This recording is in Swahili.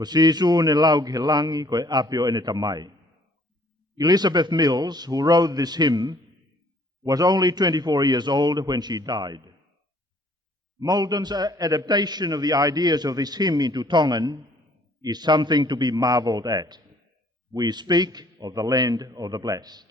Ko sisu ne lau ki he langi ko e apio e ne tamai. Elizabeth Mills, who wrote this hymn, was only 24 years old when she died. Moulton's adaptation of the ideas of this hymn into Tongan is something to be marveled at. We speak of the land of the blessed.